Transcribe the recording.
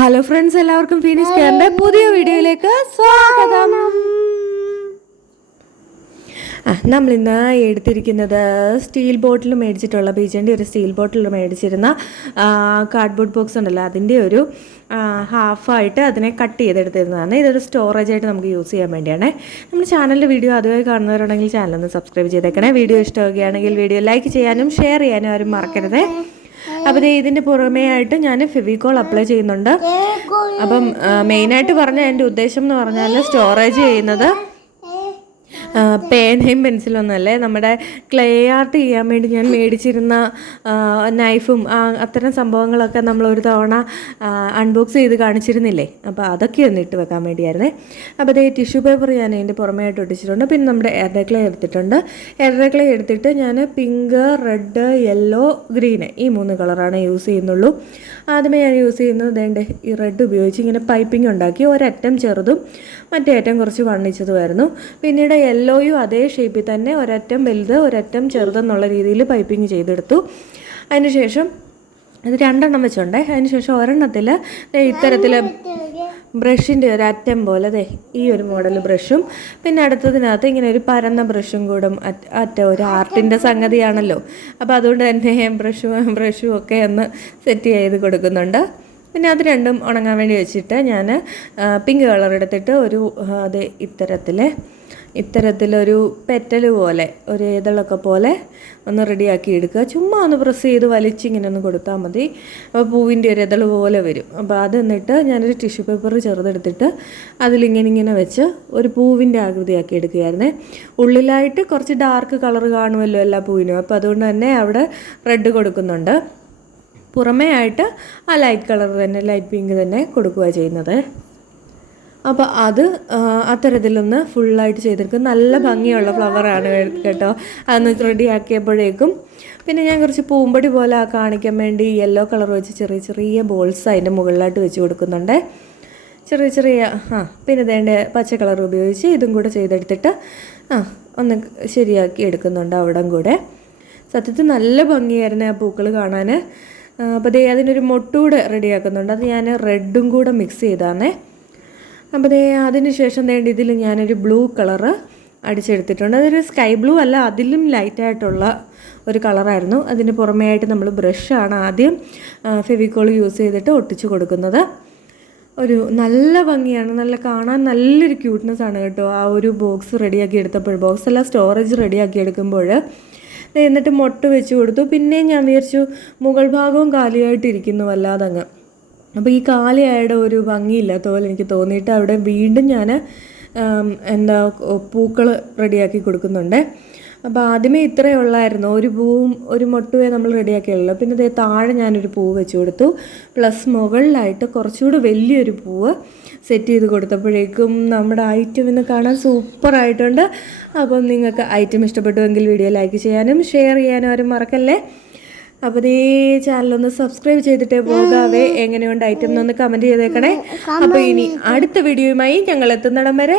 Hello friends എല്ലാവർക്കും ഫീനിഷ് കെയറിന്റെ പുതിയ വീഡിയോയിലേക്ക് സ്വാഗതം. നമ്മളിന്ന് എടുത്തിരിക്കുന്നത് സ്റ്റീൽ ബോട്ടിൽ മേടിച്ചിട്ടുള്ള ബീജന്റെ ഒരു സ്റ്റീൽ ബോട്ടിൽ മേടിച്ചിരുന്ന കാർഡ്ബോർഡ് ബോക്സ് ഉണ്ടല്ലോ അതിന്റെ ഒരു ഹാഫായിട്ട് അതിനെ കട്ട് ചെയ്തെടുത്തിരുന്നതാണ്. ഇതൊരു സ്റ്റോറേജ് ആയിട്ട് നമുക്ക് യൂസ് ചെയ്യാൻ വേണ്ടിയാണ്. നമ്മൾ ചാനലിന്റെ വീഡിയോ അതുമായി കാണുന്നവരുണ്ടെങ്കിൽ ചാനലൊന്ന് സബ്സ്ക്രൈബ് ചെയ്തേക്കണേ. വീഡിയോ ഇഷ്ടമാവുകയാണെങ്കിൽ വീഡിയോ ലൈക്ക് ചെയ്യാനും ഷെയർ ചെയ്യാനും ആരും മറക്കരുതേ. അപ്പോൾ ഇതിന്റെ ഇതിന്റെ പുറമേ ആയിട്ട് ഞാൻ ഫെവിക്കോൾ അപ്ലൈ ചെയ്യുന്നുണ്ട്. അപ്പം മെയിനായിട്ട് പറഞ്ഞ എന്റെ ഉദ്ദേശം എന്ന് പറഞ്ഞാൽ സ്റ്റോറേജ് ചെയ്യുന്നത് പേനയും അല്ലേ നമ്മുടെ ക്ലേ ആർട്ട് ചെയ്യാൻ വേണ്ടി ഞാൻ മേടിച്ചിരുന്ന നൈഫും അത്തരം സംഭവങ്ങളൊക്കെ നമ്മൾ ഒരു തവണ അൺബോക്സ് ചെയ്ത് കാണിച്ചിരുന്നില്ലേ? അപ്പോൾ അതൊക്കെ ഒന്ന് ഇട്ട് വെക്കാൻ വേണ്ടിയായിരുന്നേ. അപ്പോൾ അതേ ടിഷ്യൂ പേപ്പർ ഞാൻ അതിന്റെ പുറമേയായിട്ട് ഒട്ടിച്ചിട്ടുണ്ട്. പിന്നെ നമ്മുടെ എയർ ക്ലേ എടുത്തിട്ടുണ്ട്. എയർ ക്ലേ എടുത്തിട്ട് ഞാൻ പിങ്ക് റെഡ് യെല്ലോ ഗ്രീന് ഈ മൂന്ന് കളറാണ് യൂസ് ചെയ്യുന്നുള്ളൂ. ആദ്യമേ ഞാൻ യൂസ് ചെയ്യുന്നത് വേണ്ടേ ഈ റെഡ് ഉപയോഗിച്ച് ഇങ്ങനെ പൈപ്പിംഗ് ഉണ്ടാക്കി ഒരറ്റം ചെറുതും മറ്റേ അറ്റം കുറച്ച് വണ്ണിച്ചതുമായിരുന്നു. പിന്നീട് യെല്ലോയും അതേ ഷേപ്പിൽ തന്നെ ഒരറ്റം വലുത് ഒരറ്റം ചെറുതെന്നുള്ള രീതിയിൽ പൈപ്പിംഗ് ചെയ്തെടുത്തു. അതിനുശേഷം ഇത് രണ്ടെണ്ണം വെച്ചുണ്ടേ. അതിനുശേഷം ഒരെണ്ണത്തിൽ ഇത്തരത്തിൽ ബ്രഷിന്റെ ഒരു അറ്റം പോലെ ദേ ഈ ഒരു മോഡൽ ബ്രഷും പിന്നെ അടുത്തതിനകത്ത് ഇങ്ങനെ ഒരു പരന്ന ബ്രഷും കൂടും അറ്റ ഒരു ആർട്ടിന്റെ സംഗതിയാണല്ലോ. അപ്പോൾ അതുകൊണ്ട് തന്നെ ബ്രഷും ബ്രഷും ഒക്കെ ഒന്ന് സെറ്റ് ചെയ്ത് കൊടുക്കുന്നുണ്ട്. പിന്നെ അത് രണ്ടും ഉണങ്ങാൻ വേണ്ടി വെച്ചിട്ട് ഞാൻ പിങ്ക് കളർ എടുത്തിട്ട് ഒരു അതെ ഇത്തരത്തിൽ ഇത്തരത്തിലൊരു പെറ്റൽ പോലെ ഒരു ഏതളൊക്കെ പോലെ ഒന്ന് റെഡിയാക്കി എടുക്കുക. ചുമ്മാ ഒന്ന് പ്രസ് ചെയ്ത് വലിച്ചിങ്ങനെ ഒന്ന് കൊടുത്താൽ മതി. അപ്പോൾ പൂവിന്റെ ഒരു ഇതൾ പോലെ വരും. അപ്പോൾ അത് എന്നിട്ട് ഞാനൊരു ടിഷ്യൂ പേപ്പർ ചെറുതെടുത്തിട്ട് അതിലിങ്ങനെ ഇങ്ങനെ വെച്ച് ഒരു പൂവിന്റെ ആകൃതിയാക്കി എടുക്കുകയായിരുന്നേ. ഉള്ളിലായിട്ട് കുറച്ച് ഡാർക്ക് കളർ കാണുമല്ലോ എല്ലാ പൂവിനും. അപ്പോൾ അതുകൊണ്ട് തന്നെ അവിടെ റെഡ് കൊടുക്കുന്നുണ്ട്. പുറമേ ആയിട്ട് ആ ലൈറ്റ് കളർ തന്നെ ലൈറ്റ് പിങ്ക് തന്നെ കൊടുക്കുക ചെയ്യുന്നത്. അപ്പോൾ അത് അത്തരത്തിലൊന്ന് ഫുള്ളായിട്ട് ചെയ്തെടുക്കും. നല്ല ഭംഗിയുള്ള ഫ്ലവറാണ് കേട്ടോ. അതൊന്ന് റെഡിയാക്കിയപ്പോഴേക്കും പിന്നെ ഞാൻ കുറച്ച് പൂമ്പടി പോലെ കാണിക്കാൻ വേണ്ടി യെല്ലോ കളർ വെച്ച് ചെറിയ ചെറിയ ബോൾസ് അതിന്റെ മുകളിലായിട്ട് വെച്ച് കൊടുക്കുന്നുണ്ട്. ചെറിയ ചെറിയ ആ പിന്നെ ഇതേണ്ട പച്ച കളർ ഉപയോഗിച്ച് ഇതും കൂടെ ചെയ്തെടുത്തിട്ട് ആ ഒന്ന് ശരിയാക്കി എടുക്കുന്നുണ്ട് അവിടം കൂടെ. സത്യത്തിൽ നല്ല ഭംഗിയായിരുന്നു ആ പൂക്കൾ കാണാൻ അപ്പോൾ ദേ അതിനൊരു മൊട്ടൂടെ റെഡിയാക്കുന്നുണ്ട് അത് ഞാൻ റെഡും കൂടെ മിക്സ് ചെയ്താന്നേ. അപ്പോൾ ദേ അതിന് ശേഷം വേണ്ടി ഇതിൽ ഞാനൊരു ബ്ലൂ കളറ് അടിച്ചെടുത്തിട്ടുണ്ട്. അതൊരു സ്കൈ ബ്ലൂ അല്ല അതിലും ലൈറ്റായിട്ടുള്ള ഒരു കളറായിരുന്നു. അതിന് പുറമേ ആയിട്ട് നമ്മൾ ബ്രഷാണ് ആദ്യം ഫെവിക്കോൾ യൂസ് ചെയ്തിട്ട് ഒട്ടിച്ചു കൊടുക്കുന്നത്. ഒരു നല്ല ഭംഗിയാണ്. നല്ല കാണാൻ നല്ലൊരു ക്യൂട്ട്നെസ് ആണ് കേട്ടോ. ആ ഒരു ബോക്സ് റെഡിയാക്കി എടുത്തപ്പോൾ ബോക്സ് അല്ല സ്റ്റോറേജ് റെഡിയാക്കി എടുക്കുമ്പോൾ. ദേ എന്നിട്ട് മുട്ട വെച്ച് കൊടുത്തു. പിന്നെ ഞാൻ വിചാരിച്ചു മുകൾ ഭാഗവും കാലിയായിട്ടിരിക്കുന്നു വല്ലാതങ്ങ്. അപ്പോൾ ഈ കാലയായുടെ ഒരു ഭംഗിയില്ലാത്ത പോലെ എനിക്ക് തോന്നിയിട്ട് അവിടെ വീണ്ടും ഞാൻ എന്താ പൂക്കൾ റെഡിയാക്കി കൊടുക്കുന്നുണ്ട്. അപ്പോൾ ആദ്യമേ ഇത്രയേ ഉള്ളായിരുന്നു. ഒരു പൂവും ഒരു മൊട്ടുവേ നമ്മൾ റെഡിയാക്കിയുള്ളൂ. പിന്നെ ഇതേ താഴെ ഞാനൊരു പൂവ് വെച്ച് കൊടുത്തു. പ്ലസ് മുകളിലായിട്ട് കുറച്ചുകൂടി വലിയൊരു പൂവ് സെറ്റ് ചെയ്ത് കൊടുത്തപ്പോഴേക്കും നമ്മുടെ ഐറ്റം ഇന്ന് കാണാൻ സൂപ്പറായിട്ടുണ്ട് അപ്പം നിങ്ങൾക്ക് ഐറ്റം ഇഷ്ടപ്പെട്ടുവെങ്കിൽ വീഡിയോ ലൈക്ക് ചെയ്യാനും ഷെയർ ചെയ്യാനും ആരും മറക്കല്ലേ? അപ്പോൾ ഈ ചാനലൊന്ന് സബ്സ്ക്രൈബ് ചെയ്തിട്ട് പോകാവേ. എങ്ങനെയുണ്ട് ഐറ്റം എന്നൊന്ന് കമന്റ് ചെയ്തേക്കണേ. അപ്പോൾ ഇനി അടുത്ത വീഡിയോയുമായി ഞങ്ങൾ എത്തുന്നിടം വരെ.